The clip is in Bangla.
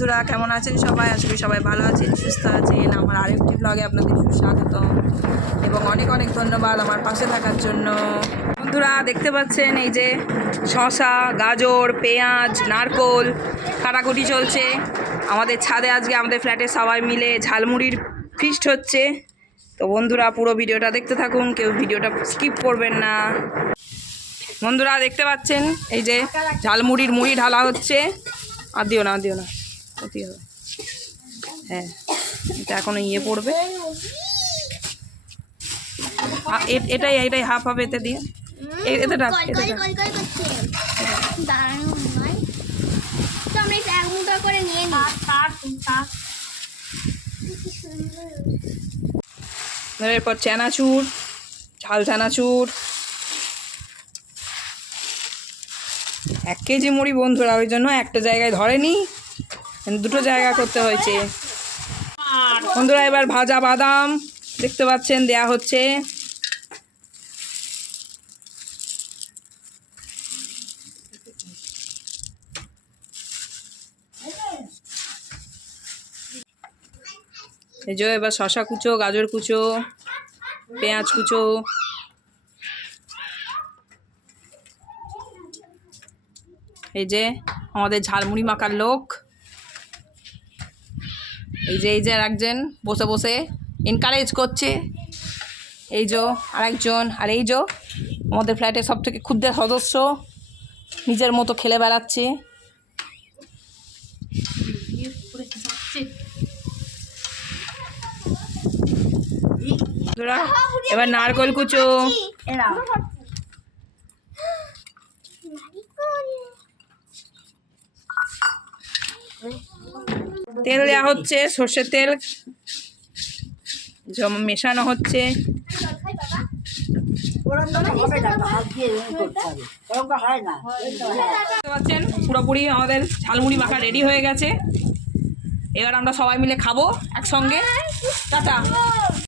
বন্ধুরা, কেমন আছেন সবাই? আশা করি সবাই ভালো আছেন, সুস্থ আছেন। আমার আরেকটি ব্লগে আপনাদের সুস্বাগত এবং অনেক অনেক ধন্যবাদ আমার পাশে থাকার জন্য। বন্ধুরা দেখতে পাচ্ছেন এই যে শসা, গাজর, পেঁয়াজ, নারকোল কাটাকুটি চলছে। আমাদের ছাদে আজকে আমাদের ফ্ল্যাটে সবাই মিলে ঝালমুড়ির ফিস্ট হচ্ছে। তো বন্ধুরা পুরো ভিডিওটা দেখতে থাকুন, কেউ ভিডিওটা স্কিপ করবেন না। বন্ধুরা দেখতে পাচ্ছেন এই যে ঝালমুড়ির মুড়ি ঢালা হচ্ছে। আর দিও না অতি হবে। হ্যাঁ, এটা এখনো ইয়ে পড়বে। এটাই হাফ হবে, এতে দিয়ে এতে ডাক এরপর চানাচুর, ঝাল চানাচুর 1 কেজি মুড়ি বন্ধুরা, ওই জন্য একটা জায়গায় ধরেনি, দুটো জায়গা করতে হয়েছে বন্ধুরা। এবার ভাজা বাদাম দেখতে পাচ্ছেন দেয়া হচ্ছে। এই যে এবার শসা কুচো, গাজর কুচো, পেঁয়াজ কুচো, এই যে আমাদের ঝালমুড়ি মাখার লোক, এই যে একজন বসে বসে এনকারেজ করছে, এই যে আরেকজন, আর এই যে আমাদের ফ্ল্যাটের সব থেকে ক্ষুদ্র সদস্য নিজের মতো খেলে বেড়াচ্ছে। এবার নারকোল কুচো, তেল দেওয়া হচ্ছে, সর্ষের তেল মেশানো হচ্ছে। পুরোপুরি আমাদের ঝালমুড়ি মাখা রেডি হয়ে গেছে। এবার আমরা সবাই মিলে খাবো একসঙ্গে। টাটা।